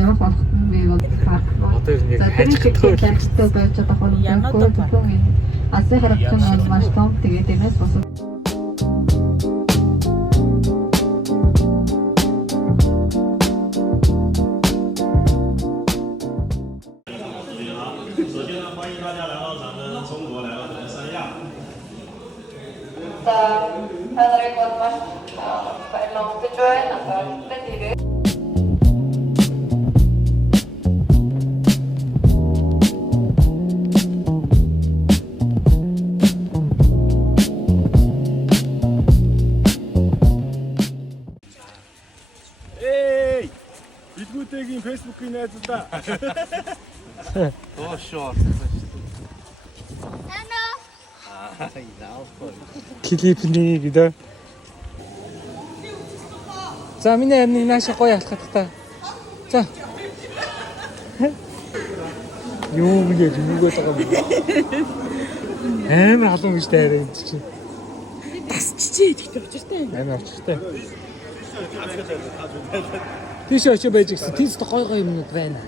явах болохгүй би бол Одоо яг хажигддаг хажигддаг байж байгаа бол яагаад азын харагдсан бол маш том тэгээд энэс босоо Илгүүтэйгийн фэйсбүүкийн найзуудаа. Тоошоо. Клипний гэдэг. За миний амны нааш гоё алхах та. За. Юу гэж юугаа байгаа юм. Амар халуун гэж таараа энэ чинь. Тасчихээ гэхдээ очиртай. Амар очиртай. Тийш очиж байж гисэн. Тийс гой гой юмнууд байна.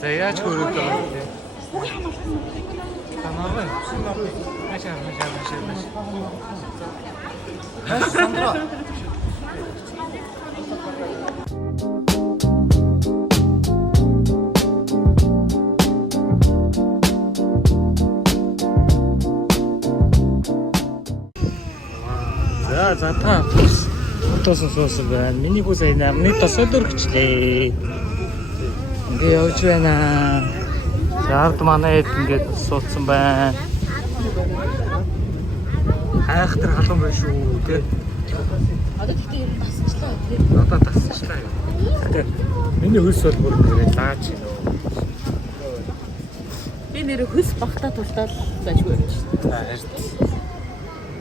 За яаж хөрөөд байгаа юм бэ? Тамаарай. Маш. Сандра. За та тосоос байна. Миний хүү сайн намны тосол өргөчлээ. Ингээ явж байна. Шаард манайд ингээд суудсан байна. Хайхтар халуун байна шүү тий. Одоо тэгтээ ер нь тасчлаа тий. Одоо тасчлаа юу. Тэгээ миний хөлс бол бүр нэрээ лаач юм. Би нэр хөлс багтаа туртаал байжгүй юм шүү.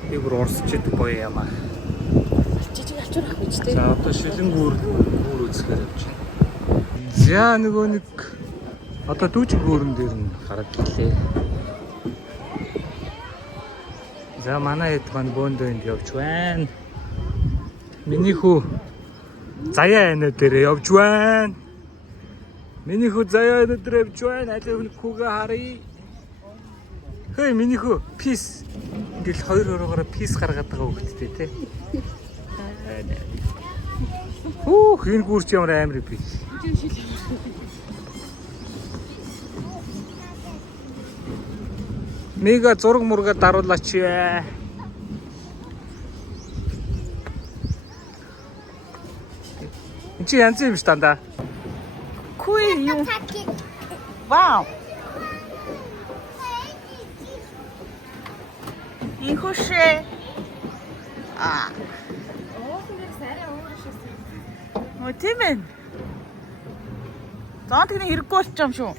Би бүр урсч идэг боё ямаа. Чичиг авчрах гэж тий. За одоо шилэнгүүр үзэхээр явж байна. За нөгөө нэг одоо дүүжин гүүрэн дээр нь гараад ирлээ. За манай хэд маань бөөндөөнд явж байна. Миний хүү заяа энэ дээр явж байна. Миний хүү заяа энэ дээр явж байна. Аль хүн хүүгээ харъя. Хөөе миний хүү пис ингээл хоёр өрөөгөөр пис гаргаад байгаа хөлттэй тий. Хүүх энэ гүрч ямар амар би. Мега зураг мурга даруулаач ээ. Энд чи янз юм ш тандаа. Куй юу. Вау. Ихошээ. Ой тийм ээ. Зон тэгний хэрэггүй болчих юм шүү.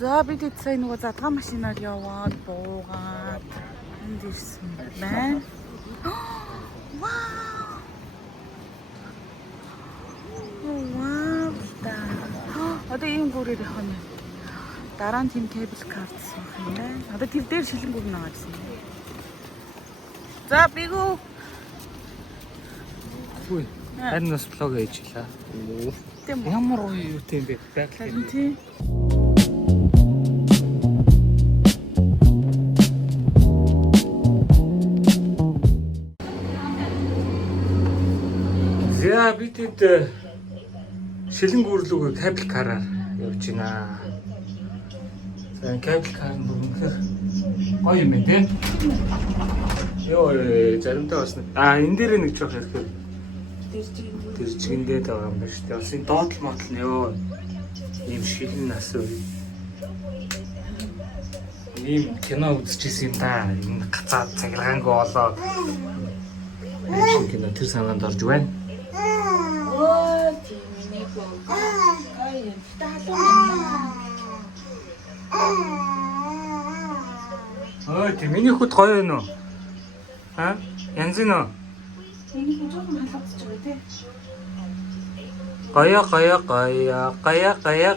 За бид сая нөгөө задгаа машинаар яваад буугаад энд ирсэн байна. Вау. Вау. Одоо ийм гүрээр явах юм. Дараа нь тийм кабел карт суух юм байна. Одоо тэр дээр шилэнгүүр нь байгаа гэсэн юм. За бигүү. Хүй. Харин бас блог ээж хэлээ. Тийм үү? Ямар юу юм бэ? Харин тийм. За бид хэд шилэнгүүрлүүгээ кабел караар явж байна. За кабел кар нь үнэхээр гоё юм байна тий. Йоо заримдаа бас энэ дээр нэг жоох ирэхээр тэр чигэндээ байгаа юм байна шүү дээ. Бас энэ доотлол мотл нь ёо ийм шилэн нас үе. Ийм кино үзчихсэн юм да. Энэ гацаад цаглагаангүй болоо. Энэ кино тэр санаанд орж байна. Ой, тийм миний хүүд гоё байна уу? Аа? Янз нь уу? Миний хүн жоохон халагдчих байгаа тий.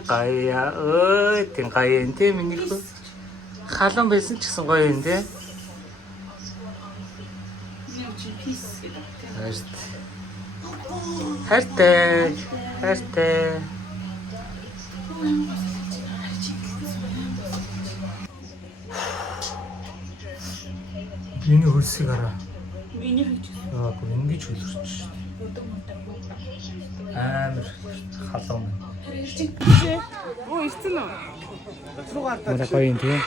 Гая. Ой, тийм гоё юм тий миний хүү. Халуун байсан ч гэсэн гоё юм тий. хайртай. Хайртай. Миний хөлсийг хараа. Миний хийж. Яа, ингэж хөлөрч шүү дээ. Амар халуун. Оо, ирсэн үү? Мара гоё юм тийм.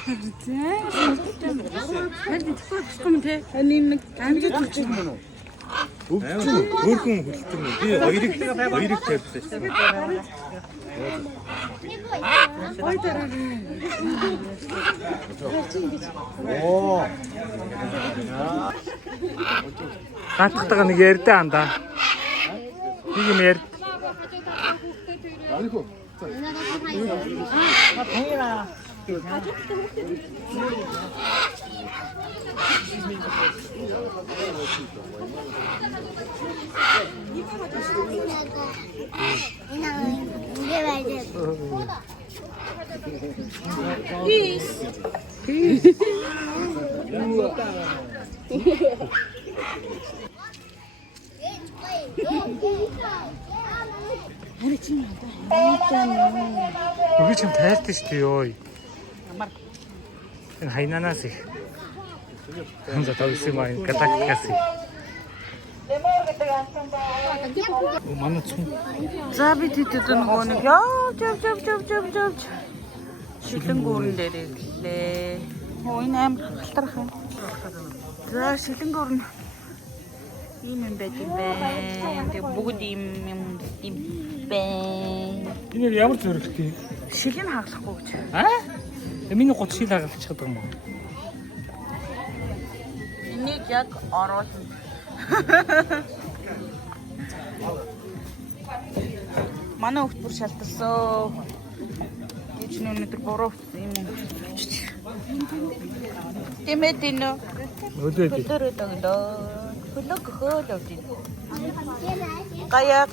Харин тэгэхгүй болохгүй юм те. Харин нэг амжилт болж байна уу? Өөрхөн хөлтөм үү? Би хоёрыг тавьсан шүү. Ой дараа. Хатгатага нэг ярьдаа андаа. Нэг юм ярь. Үгүй ч юм тайлтай шүү дээ ёо. Энэ хайнанаас их. За тавьсан маа энэ галактикаас их. Манай ч За би тэтэд нөгөө нэг явж. Шилэн гүүрэн дээр ирлээ. Оо энэ амар халтарх юм. За шилэн гүүрэн ийм юм байт юм бэ. Тэг бүгд ийм бэ. энэ ямар зөрөгтэй? Шилэн хаглахгүй гэж. Аа? Миний гот шил хагалчих гэдэг юм уу? Энийг яг оруулна. Манай хөлт бүр шалтарсан. Эч өнөдөр буруу юм юм. Тэмээд энэ. Өлөөд. Хөлөг хөөлөд. Гая.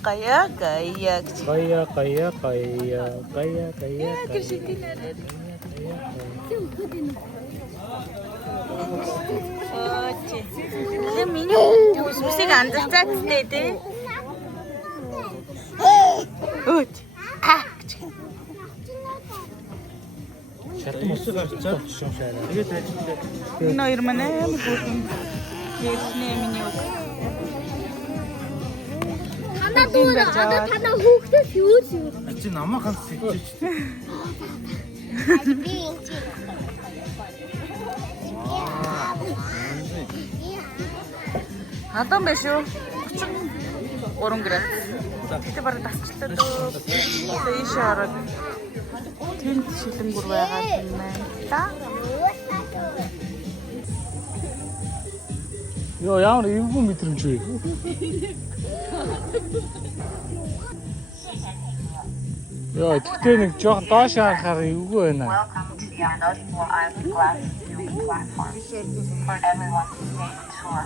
Тэ миний үсмсийг анзаарцаа гэдэг. Өөч. Шатан мосоо гарцаа шуушаа. Тэгээд ажиллаа. Энэ хоёр манай амар хөөрхөн. Ярьсны миний үг. Танаа хүүхдээс юу юу? Чи намаа ганц сэтэж. Хатан биш үү? 33 градус. Тэгтээ бараг тасчлаа дөө. Ийш хараад. Тэнд шилэнгүр байгаа юм байна. Та? Йоо ямар эвгүй мэдрэмж вэ? Йоо тэгтээ нэг жоохон доош харахаар эвгүй байна. Welcome to the Unknowable Island Glass Viewing Platform. For everyone to take the tour,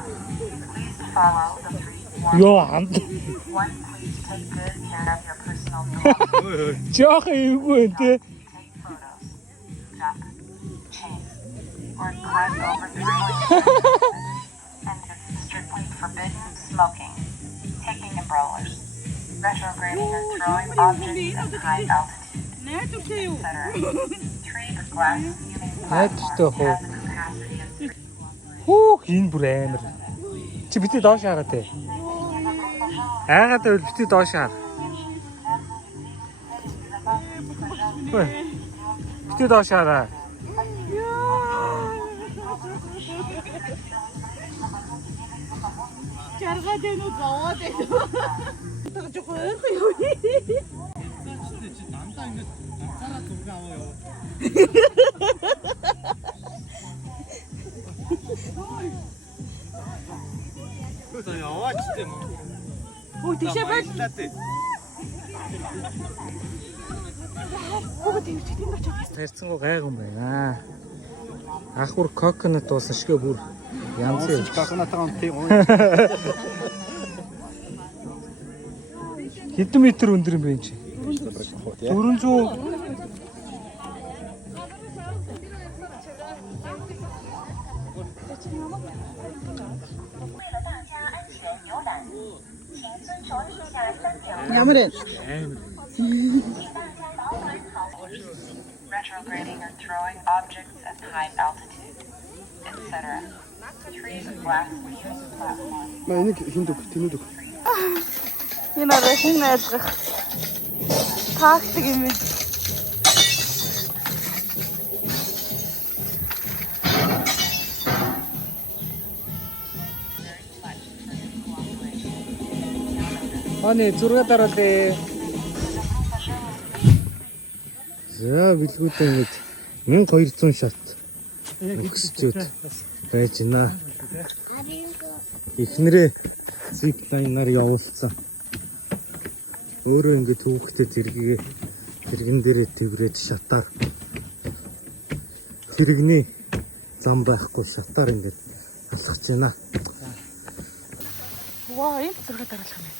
please follow the 3 Йоо ханд. 1. Please take good care of your personal belongings. Жоохон эвгүй энэ. Take photos, jump, chase, or climb over the railing. And it's strictly forbidden smoking, taking umbrellas, retrograding or throwing objects at high altitude, etc. 3. The glass viewing platform has a capacity of 3. Хөө энэ бүр амар. Чи битээ доош хараад те. Айгаад байвал битээ доош хар. Хөөе. Битээ доош хараа. Жаргаад энэ зовоод энэ. Тэгж гоёрхон юу. Дандаа ингэ ганцаараа зураг аваа ёо. За яваач тийм. Хөө тийшээ байл. Хөө тийш тийм очиж. Тэрцэнгөө гайгүй юм байна. Ахур коконот уусан шигэ бүр янз юм. Коконотоо тий. Хэдэн метр өндөр юм бэ энэ чи? 400. Ямар вэ? Retrograding or throwing objects at high altitude, etc. Trees of glass wheels platform. Ма энийг хинд өг, тэнүүд өг. Энэ арай хин найзгах. Тактик юм. Аны зураг дараалээ. За билгүүдээ ингэж 1200 шат өгсчүүд байж байна. Эхнэрээ зиплайнаар явуулсан. Өөрөө ингэ түүхтэй зэрэгэн дээрээ тэврээд шатаар хэрэгний зам байхгүй шатаар ингэ алхаж байна. Ваа, энэ зураг дараалах юм.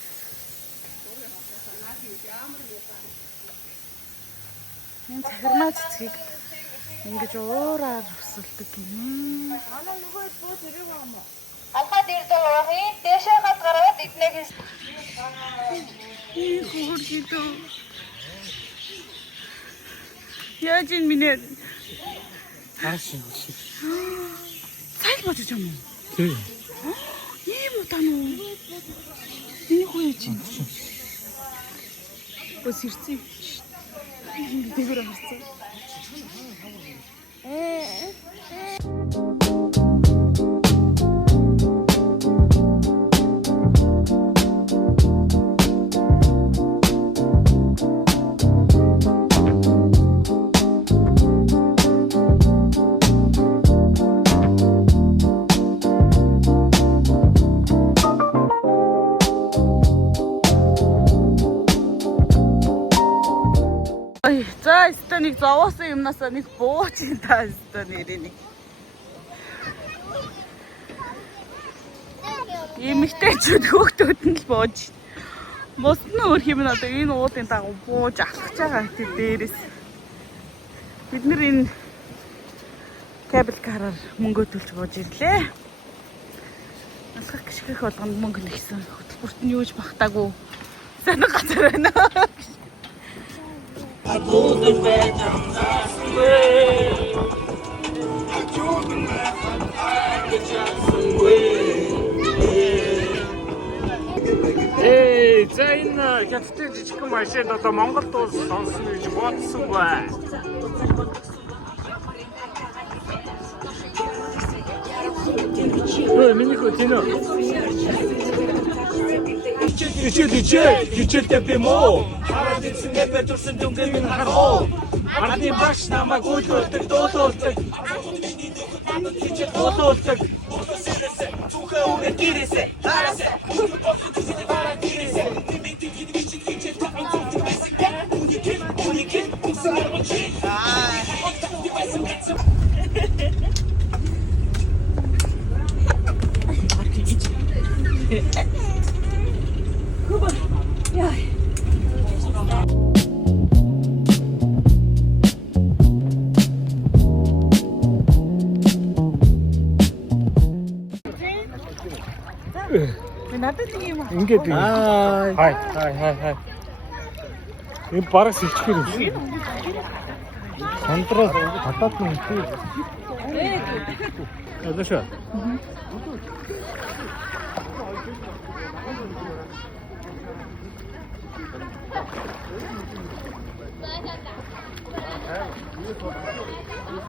Энэ захирмаа цэцгийг ингэж уураар өсөлдөг юм. Алхаад ирдэг авахын дэшээ хат гараад иднэг Хурдито. Яаж юм минь? Хаашаа. Цайг бодож юм уу? Тий. Ийм утаа нь. Энэ хүү чинь. Бос ирцээ. Тэгэр харцаа. За, станыг зовоосон юмнасаа нэг бууч та стан нэрээ нэг. Эмэгтэйчүүд хөөхтүүд нь л бууж. Бус нь өөр юм одоо энэ уудын дагуу бууж алхаж байгаа гэдэг дээрээс. Бид нэр энэ кабел караар мөнгө төлж бууж ирлээ. Алхах гიშгэх болгонд мөнгө нэгсэн. Хөтөлбөрт нь юуж багтаагүй. Санаа газар байна. I pulled the bed down last way. I drove the map up high to Jackson Way. За энэ хятадын жижигхэн машин одоо Монголд улс сонсно гэж бодсон бай. Ой, миний хөтөнө. Хичээлтэй бимөө. Хараад ирсэн нэпэ турсан дүнгийн хараа. Ардын багш намайг үйлдвэрдэг дуулуулдаг. Дуулуулдаг. Түүхээ үрэ гэрээсэ. Харасэ. Надад нэг юм. Ингээд хай. Энэ бараг сэлчгэр юм. Хандраас хатаад нь тий. Ядаша.